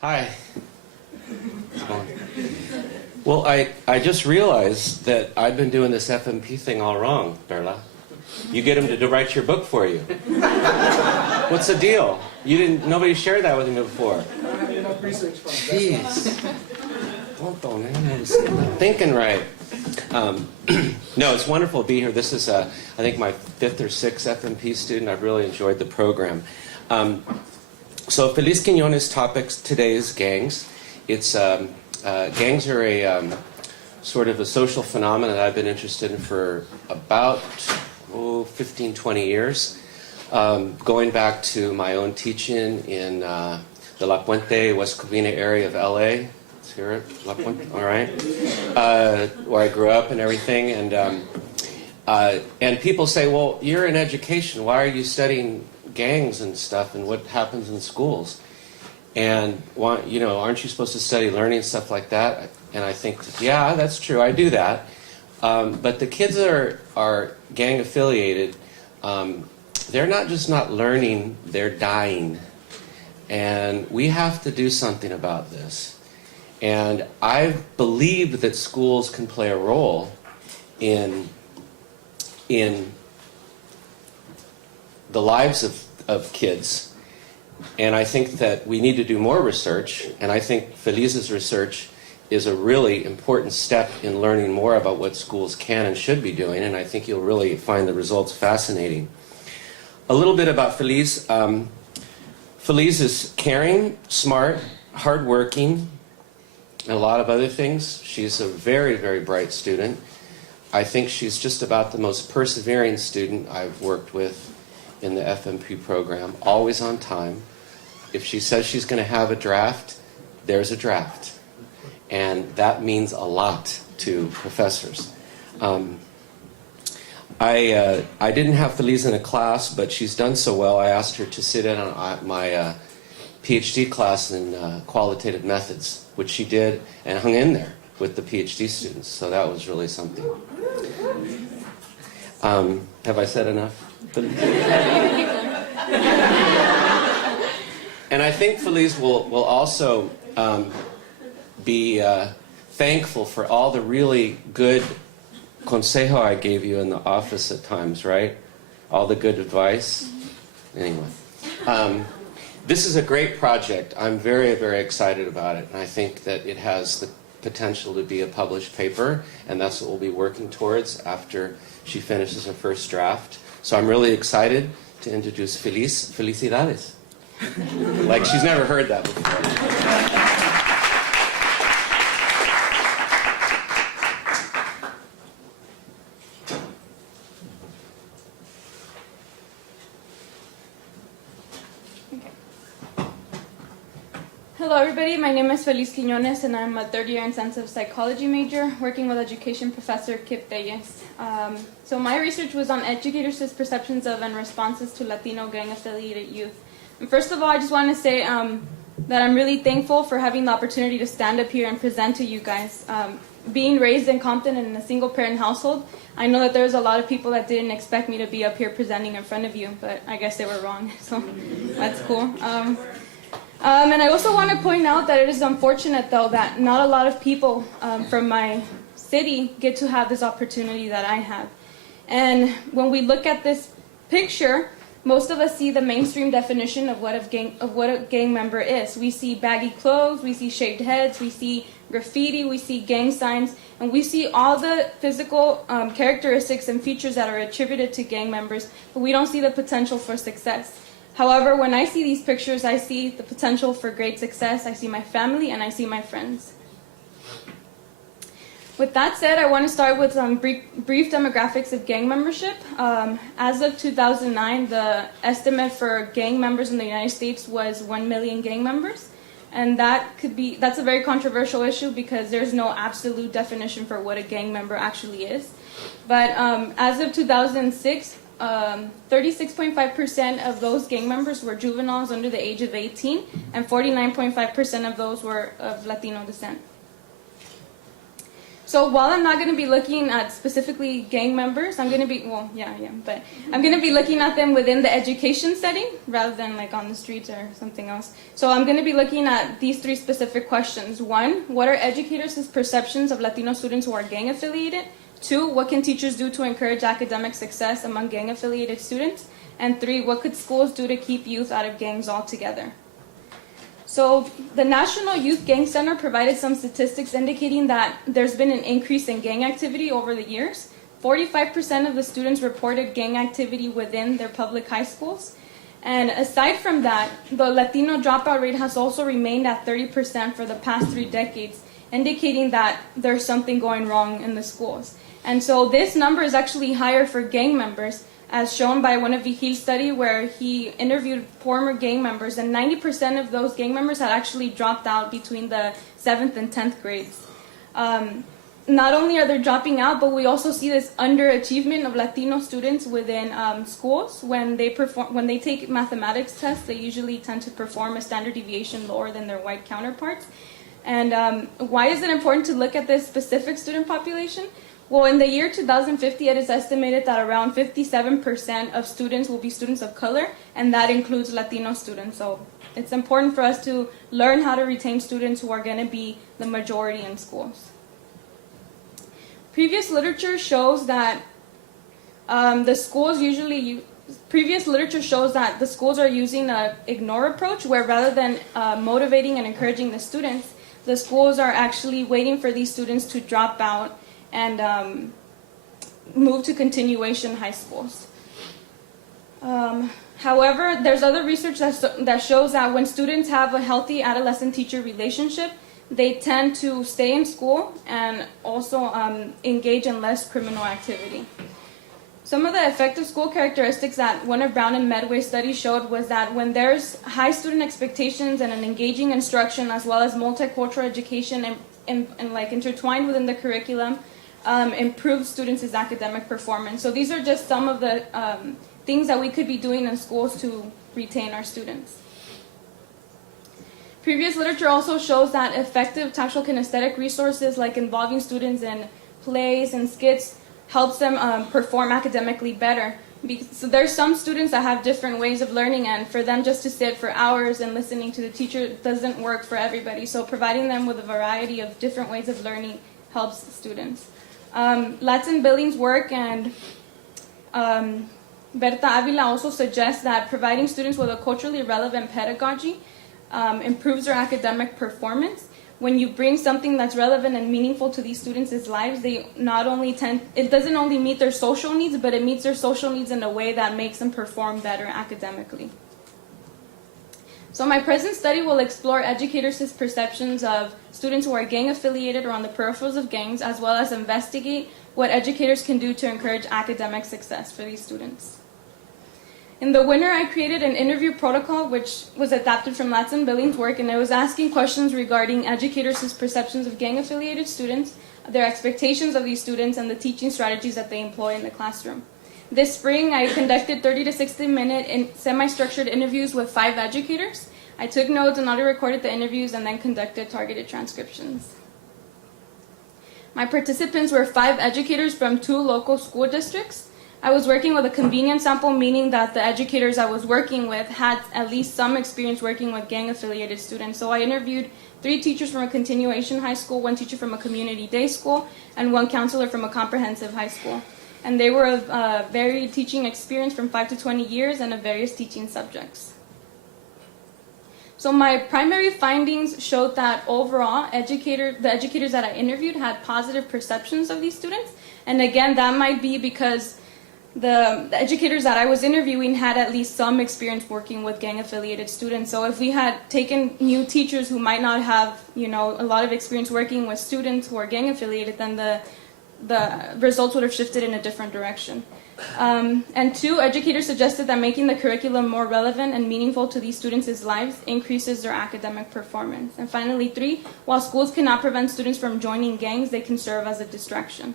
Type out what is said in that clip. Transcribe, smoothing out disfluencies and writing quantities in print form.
Hi. Well, I just realized that I've been doing this FMP thing all wrong, Darla. You get him to write your book for you. What's the deal? Nobody shared that with me before. I don't have enough research from Jeez. Not thinking right. No, it's wonderful to be here. This is, I think, my 5th or 6th FMP student. I've really enjoyed the program. So Feliz Quiñones' topic today is gangs. It's gangs are a sort of a social phenomenon that I've been interested in for about 15, 20 years, going back to my own teaching in the La Puente, West Covina area of LA. Let's hear it, La Puente, all right, where I grew up and everything. And people say, well, you're in education. Why are you studying gangs and stuff and what happens in schools? And aren't you supposed to study learning and stuff like that? And I think, yeah, that's true. I do that. But the kids that are gang affiliated, they're not just not learning, they're dying. And we have to do something about this. And I believe that schools can play a role in the lives of kids. And I think that we need to do more research, and I think Feliz's research is a really important step in learning more about what schools can and should be doing, and I think you'll really find the results fascinating. A little bit about Feliz. Feliz is caring, smart, hardworking, and a lot of other things. She's a very, very bright student. I think she's just about the most persevering student I've worked with in the FMP program, always on time. If she says she's going to have a draft, there's a draft. And that means a lot to professors. I didn't have Feliz in a class, but she's done so well, I asked her to sit in on my PhD class in qualitative methods, which she did and hung in there with the PhD students. So that was really something. Have I said enough? And I think Feliz will also be thankful for all the really good consejo I gave you in the office at times, right? All the good advice. Anyway, this is a great project. I'm very, very excited about it. And I think that it has the potential to be a published paper, and that's what we'll be working towards after she finishes her first draft. So I'm really excited to introduce Feliz. Felicidades. Like she's never heard that before. Hello everybody, my name is Feliz Quiñones and I'm a third-year intensive psychology major working with education professor Kip Reyes. So my research was on educators' perceptions of and responses to Latino gang-affiliated youth. And first of all, I just want to say that I'm really thankful for having the opportunity to stand up here and present to you guys. Being raised in Compton in a single-parent household, I know that there's a lot of people that didn't expect me to be up here presenting in front of you, but I guess they were wrong, so that's cool. And I also want to point out that it is unfortunate, though, that not a lot of people from my city get to have this opportunity that I have. And when we look at this picture, most of us see the mainstream definition of what a gang member is. We see baggy clothes, we see shaved heads, we see graffiti, we see gang signs, and we see all the physical characteristics and features that are attributed to gang members, but we don't see the potential for success. However, when I see these pictures, I see the potential for great success. I see my family and I see my friends. With that said, I want to start with some brief demographics of gang membership. As of 2009, the estimate for gang members in the United States was 1 million gang members. And that's a very controversial issue because there's no absolute definition for what a gang member actually is. But as of 2006, 36.5% of those gang members were juveniles under the age of 18, and 49.5% of those were of Latino descent. So while I'm not going to be looking at specifically gang members, I'm going to be, but I'm going to be looking at them within the education setting rather than like on the streets or something else. So I'm going to be looking at these 3 specific questions. 1, what are educators' perceptions of Latino students who are gang affiliated? 2, what can teachers do to encourage academic success among gang affiliated students? And 3, what could schools do to keep youth out of gangs altogether? So the National Youth Gang Center provided some statistics indicating that there's been an increase in gang activity over the years. 45% of the students reported gang activity within their public high schools. And aside from that, the Latino dropout rate has also remained at 30% for the past 3 decades, indicating that there's something going wrong in the schools. And so this number is actually higher for gang members, as shown by one of Vigil's study where he interviewed former gang members, and 90% of those gang members had actually dropped out between the 7th and 10th grades. Not only are they dropping out, but we also see this underachievement of Latino students within schools. When they take mathematics tests, they usually tend to perform a standard deviation lower than their white counterparts. And why is it important to look at this specific student population? Well, in the year 2050, it is estimated that around 57% of students will be students of color, and that includes Latino students. So it's important for us to learn how to retain students who are going to be the majority in schools. Previous literature shows that the schools are using an ignore approach, where rather than motivating and encouraging the students, the schools are actually waiting for these students to drop out and move to continuation high schools. However, there's other research that shows that when students have a healthy adolescent-teacher relationship, they tend to stay in school and also engage in less criminal activity. Some of the effective school characteristics that one of Brown and Medway's studies showed was that when there's high student expectations and an engaging instruction, as well as multicultural education and like intertwined within the curriculum, improves students' academic performance. So these are just some of the things that we could be doing in schools to retain our students. Previous literature also shows that effective tactual kinesthetic resources like involving students in plays and skits helps them perform academically better. So there's some students that have different ways of learning, and for them just to sit for hours and listening to the teacher doesn't work for everybody. So providing them with a variety of different ways of learning helps students. Latin Billings' work and Berta Avila also suggests that providing students with a culturally relevant pedagogy improves their academic performance. When you bring something that's relevant and meaningful to these students' lives, it doesn't only meet their social needs, but it meets their social needs in a way that makes them perform better academically. So my present study will explore educators' perceptions of students who are gang affiliated or on the peripherals of gangs, as well as investigate what educators can do to encourage academic success for these students. In the winter, I created an interview protocol which was adapted from Latin Billings' work, and it was asking questions regarding educators' perceptions of gang-affiliated students, their expectations of these students, and the teaching strategies that they employ in the classroom. This spring, I conducted 30 to 60-minute semi-structured interviews with 5 educators. I took notes and audio-recorded the interviews and then conducted targeted transcriptions. My participants were 5 educators from 2 local school districts. I was working with a convenience sample, meaning that the educators I was working with had at least some experience working with gang-affiliated students. So I interviewed 3 teachers from a continuation high school, 1 teacher from a community day school, and 1 counselor from a comprehensive high school. And they were of varied teaching experience from 5 to 20 years and of various teaching subjects. So my primary findings showed that overall, the educators that I interviewed had positive perceptions of these students. And again, that might be because the educators that I was interviewing had at least some experience working with gang-affiliated students. So if we had taken new teachers who might not have, a lot of experience working with students who are gang-affiliated, then the results would have shifted in a different direction. And 2, educators suggested that making the curriculum more relevant and meaningful to these students' lives increases their academic performance. And finally, 3, while schools cannot prevent students from joining gangs, they can serve as a distraction.